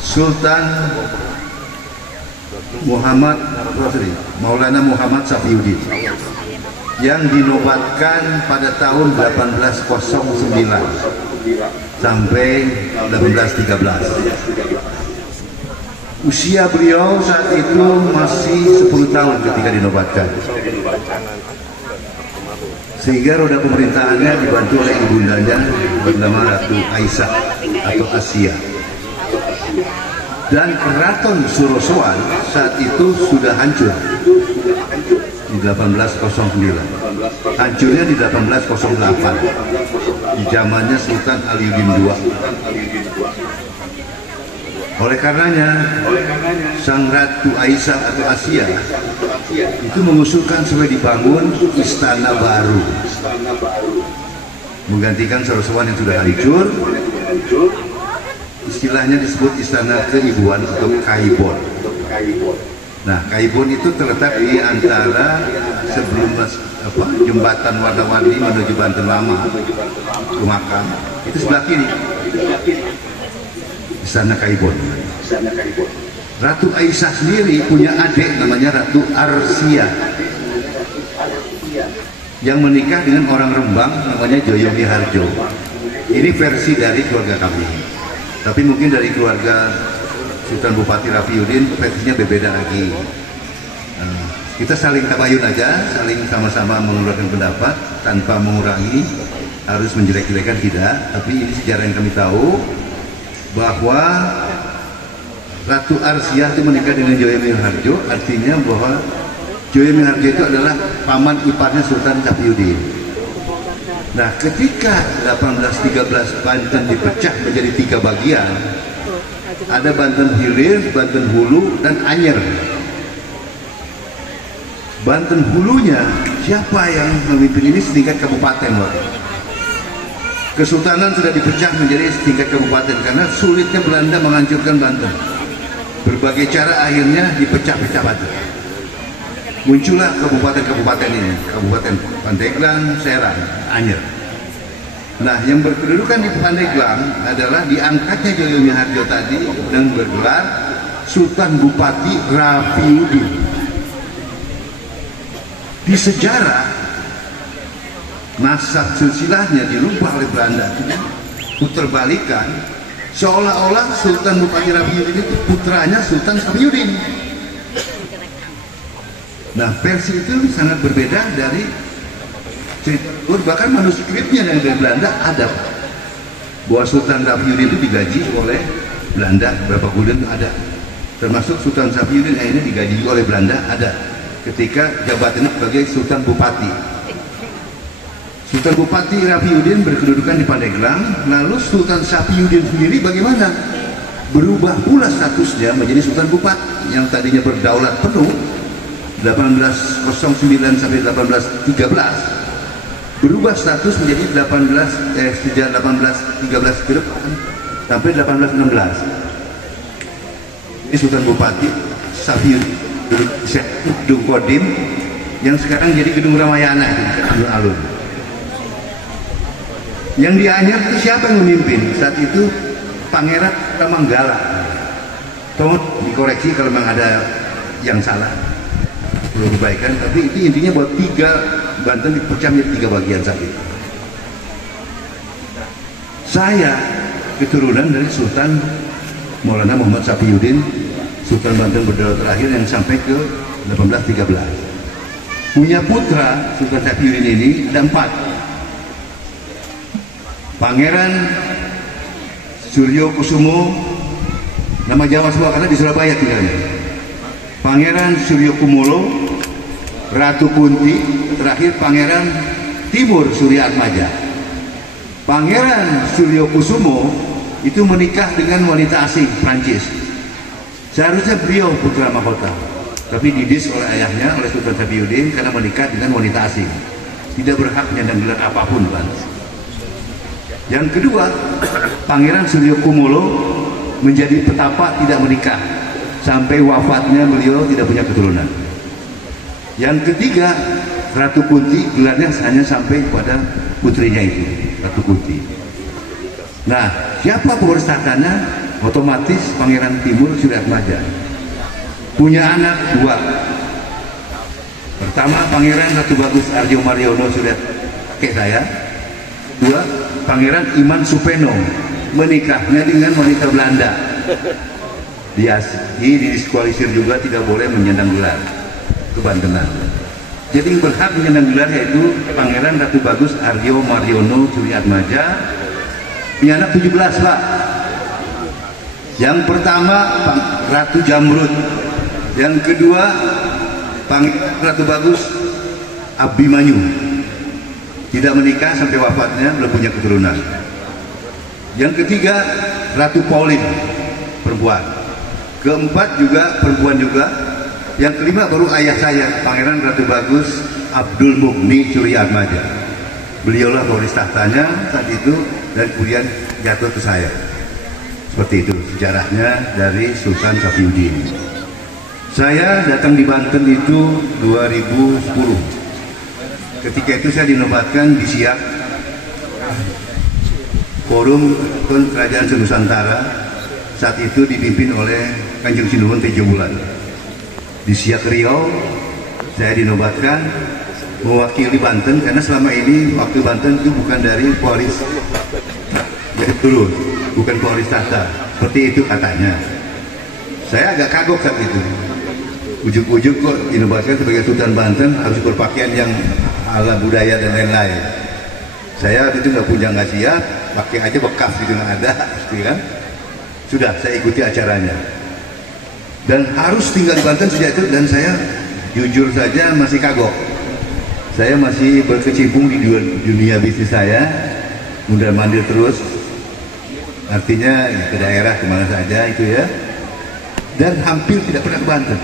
Sultan Muhammad Maulana Muhammad Safiuddin yang dinobatkan pada tahun 1809 sampai 1813. Usia beliau saat itu masih 10 tahun ketika dinobatkan, sehingga roda pemerintahannya dibantu oleh ibundanya bernama Ratu Aisyah atau Asia. Dan keraton Surosoan saat itu sudah hancur di 1809. Hancurnya di 1808 di zamannya Sultan Aliuddin II. Oleh karenanya Sang Ratu Aisyah atau Asia itu mengusulkan supaya dibangun istana baru menggantikan Surosoan yang sudah hancur. Istilahnya disebut istana keibuan atau kaibon. Nah, kaibon itu terletak di antara sebelum jembatan warna-warni menuju Banten Lama ke Makam. Itu sebelah kiri. Istana kaibon. Ratu Aisyah sendiri punya adik namanya Ratu Arsia yang menikah dengan orang Rembang namanya Joyomi Harjo. Ini versi dari keluarga kami. Tapi mungkin dari keluarga Sultan Bupati Rafiuddin versinya berbeda lagi. Kita saling tabayun aja, saling sama-sama mengeluarkan pendapat tanpa mengurangi, harus menjelek-jelekan tidak. Tapi ini sejarah yang kami tahu bahwa Ratu Arsiah itu menikah dengan Joyomi Harjo, artinya bahwa Joyomi Harjo itu adalah paman iparnya Sultan Safiuddin. Nah, ketika 1813 Banten dipecah menjadi 3 bagian, ada Banten Hilir, Banten Hulu, dan Anyer. Banten Hulunya siapa yang memimpin ini setingkat kabupaten waktu. Kesultanan sudah dipecah menjadi setingkat kabupaten karena sulitnya Belanda menghancurkan Banten. Berbagai cara akhirnya dipecah-pecah Banten. Muncullah kabupaten-kabupaten ini, Kabupaten Pandeglang, Serang, Anyer. Nah, yang berkedudukan di Pandeglang adalah diangkatnya Joyomi Harjo tadi dan bergelar Sultan Bupati Rafiuddin. Di sejarah, nasab silsilahnya dirubah oleh Belanda, puterbalikan, seolah-olah Sultan Bupati Rafiuddin itu putranya Sultan Safiuddin. Nah, versi itu sangat berbeda dari cerita, bahkan manuskripnya yang dari Belanda ada bahwa Sultan Safiuddin itu digaji oleh Belanda berapa gulden ada, termasuk Sultan Safiuddin akhirnya digaji oleh Belanda ada ketika jabatannya sebagai Sultan Bupati. Sultan Bupati Rafiuddin berkedudukan di Pandeglang, lalu Sultan Safiuddin sendiri bagaimana? Berubah pula statusnya menjadi Sultan Bupati yang tadinya berdaulat penuh 1809 sampai 1813, berubah status menjadi sejak 1813 ke depan sampai 1816. Ini Sultan Bupati Safiuddin Gedung Kodim yang sekarang jadi Gedung Ramayana di alun-alun. Yang di Anyer itu siapa yang memimpin saat itu? Pangeran Manggala. Tolong dikoreksi kalau memang ada yang salah, perlu dibaikan. Tapi itu intinya bahwa 3 Banten dipecah menjadi 3 bagian saat itu. Saya keturunan dari Sultan Maulana Muhammad Safiuddin, Sultan Banten berdaulat terakhir yang sampai ke 1813. Punya putra Sultan Safiuddin ini ada 4. Pangeran Suryo Kusumo, nama Jawa semua karena di Surabaya tinggalnya. Pangeran Suryo Kumolo, Ratu Kunti, terakhir Pangeran Timur Surya Atmaja. Pangeran Suryo Kusumo itu menikah dengan wanita asing Prancis. Seharusnya beliau putra mahkota, tapi didis oleh ayahnya, oleh Sultan Safiuddin karena menikah dengan wanita asing. Tidak berhak menyandang gelar apapun, Bang. Yang kedua, Pangeran Suryo Kumolo menjadi petapa tidak menikah sampai wafatnya beliau tidak punya keturunan. Yang ketiga, Ratu Kunti gelarnya hanya sampai kepada putrinya itu, Ratu Kunti. Nah, siapa pewaris tahtanya? otomatis Pangeran Timur Suryatmaja punya anak dua. Pertama Pangeran Ratu Bagus Arjo Mariono Suryat kakek saya. Dua, Pangeran Iman Supeno menikahnya dengan wanita Belanda. Didiskualisir juga tidak boleh menyandang gelar kebantenan. Jadi yang berhak menyandang gelar yaitu Pangeran Ratu Bagus Arjo Mariono Suryatmaja, punya anak 17 Pak. Yang pertama Ratu Jamrud, yang kedua Pangeran Ratu Bagus Abimanyu, tidak menikah sampai wafatnya, belum punya keturunan. Yang ketiga Ratu Pauline, perempuan. Keempat juga perempuan juga. Yang kelima baru ayah saya, Pangeran Ratu Bagus Abdul Mughni Suryatmaja. Beliaulah pewaris tahtanya saat itu dan kemudian jatuh ke saya. Seperti itu sejarahnya dari Sultan Safiuddin. Saya datang di Banten itu 2010. Ketika itu saya dinobatkan di Siak, Forum Kerajaan Senusantara, saat itu dipimpin oleh Kanjeng Sinuhun Tejo Bulan. Di Siak Riau saya dinobatkan mewakili Banten, karena selama ini waktu Banten itu bukan dari pewaris, jadi dulu bukan pewaris tahta, seperti itu katanya. Saya agak kagok saat itu. Ujuk-ujuk kok dinobatkan sebagai Sultan Banten, harus berpakaian yang ala budaya dan lain-lain. Saya waktu itu nggak punya, nggak siap, pakai aja bekas gitu, nggak ada, gitu kan. Sudah saya ikuti acaranya dan harus tinggal di Banten sejak itu, dan saya jujur saja masih kagok. Saya masih berkecimpung di dunia bisnis saya, mundar-mandir terus, artinya ya, ke daerah kemana saja itu ya, dan hampir tidak pernah ke Banten.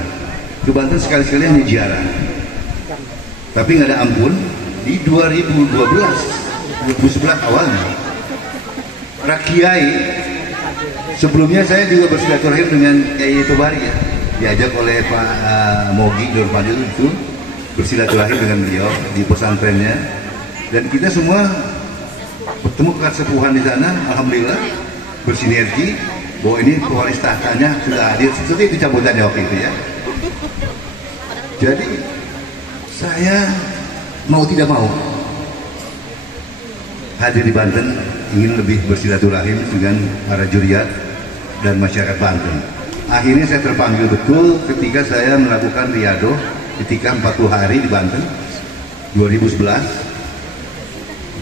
Ke Banten sekali-sekali hanya ziarah, tapi nggak ada ampun. Di 2011 awalnya Rakyai, sebelumnya saya juga bersilaturahim dengan Kiai Tobari ya, diajak oleh Pak Mogi Nurmadi itu bersilaturahim dengan beliau di pesantrennya, dan kita semua bertemu kesepuhan di sana. Alhamdulillah bersinergi bahwa ini pewaris tahtanya sudah hadir, seperti itu cabutannya waktu itu ya. Jadi saya mau tidak mau hadir di Banten, ingin lebih bersilaturahim dengan para juriat dan masyarakat Banten. Akhirnya saya terpanggil betul ketika saya melakukan riadoh ketika 40 hari di Banten 2011.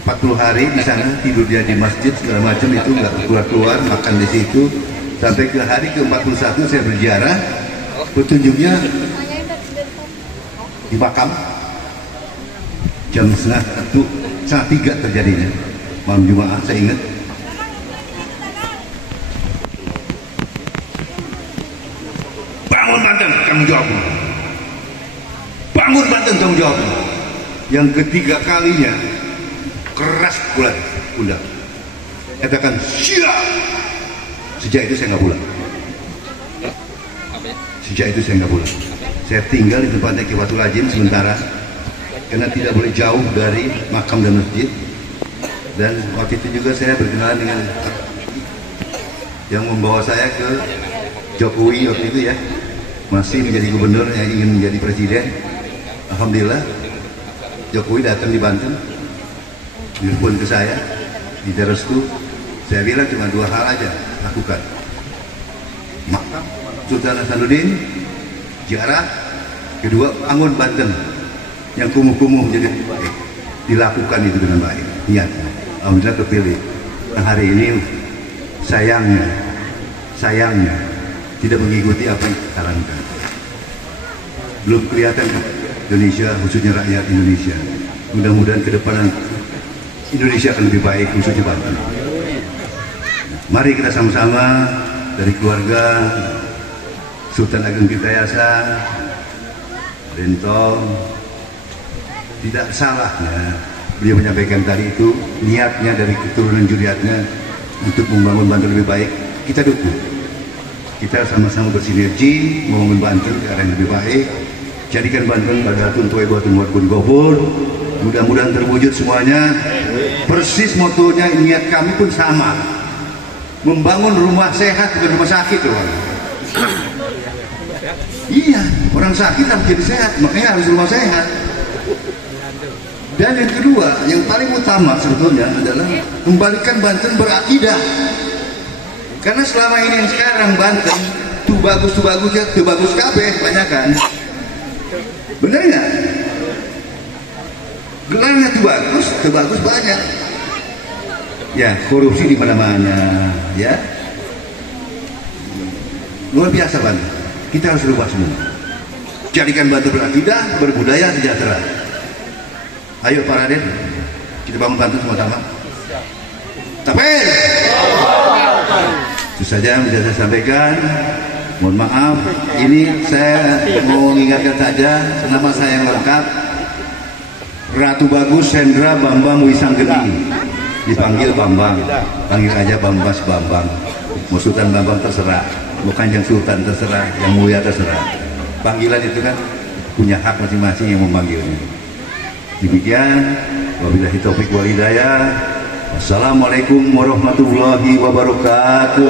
40 hari di sana, tidur dia di masjid segala macam, itu nggak keluar-keluar, makan di situ sampai ke hari ke-41 saya berziarah. Petunjuknya di makam jam setengah 3 terjadinya malam Jumat, saya ingat. Bangun Banten, tanggung jawab. Bangun Banten, tanggung jawab. Yang ketiga kalinya keras pula pundak, katakan siap. Sejak itu saya nggak pulang. Sejak itu saya nggak pulang. Saya tinggal di tempatnya Ki Watul Ajin sementara, karena tidak boleh jauh dari makam dan masjid. Dan waktu itu juga saya berkenalan dengan yang membawa saya ke Jokowi waktu itu ya, masih menjadi gubernur yang ingin menjadi presiden. Alhamdulillah Jokowi datang di Banten, telepon ke saya, minta restu. Saya bilang cuma 2 hal aja lakukan: makam Sultan Hasanuddin, ziarah. Kedua, bangun Banten yang kumuh-kumuh menjadi baik. Dilakukan itu dengan baik, niatnya. Alhamdulillah kepilih. Nah, hari ini sayangnya tidak mengikuti apa yang disarankan. Belum kelihatan Indonesia, khususnya rakyat Indonesia. Mudah-mudahan ke depan Indonesia akan lebih baik, khususnya Banten. Mari kita sama-sama dari keluarga Sultan Ageng Tirtayasa, Rentong, tidak salahnya beliau menyampaikan tadi itu niatnya dari keturunan juriatnya untuk membangun Banten lebih baik. Kita dukung, kita sama-sama bersinergi membangun Banten ke arah yang lebih baik. Jadikan Banten Badatun Tuebatun Wargun Gofur. Mudah-mudahan terwujud semuanya. Persis motonya, niat kami pun sama. membangun rumah sehat bukan rumah sakit loh. Iya, orang sakit harus jadi sehat, makanya harus rumah sehat. Dan yang kedua, yang paling utama sebetulnya adalah kembalikan Banten berakidah. Karena selama ini yang sekarang Banten tuh bagus ya, tuh bagus kabeh banyak kan. Bener nggak? Gelarnya tuh bagus banyak. Ya, korupsi di mana-mana, ya. Luar biasa Banten. Kita harus rubah semua. Jadikan Banten berakidah, berbudaya, sejahtera. Ayo Pak Raden, kita bangun Banten sama-sama. Tapel. Itu saja yang bisa saya sampaikan. Mohon maaf, ini saya mau mengingatkan saja nama saya yang lengkap, Ratu Bagus Hendra Bambang Wisanggeni. Dipanggil Bambang, panggil aja Bambang Bambang. Mau Sultan Bambang terserah, bukan yang Sultan terserah, yang mulia terserah. Panggilan itu kan punya hak masing-masing yang memanggilnya. Demikian, wabillahi taufiq wal hidayah. Wassalamualaikum warahmatullahi wabarakatuh.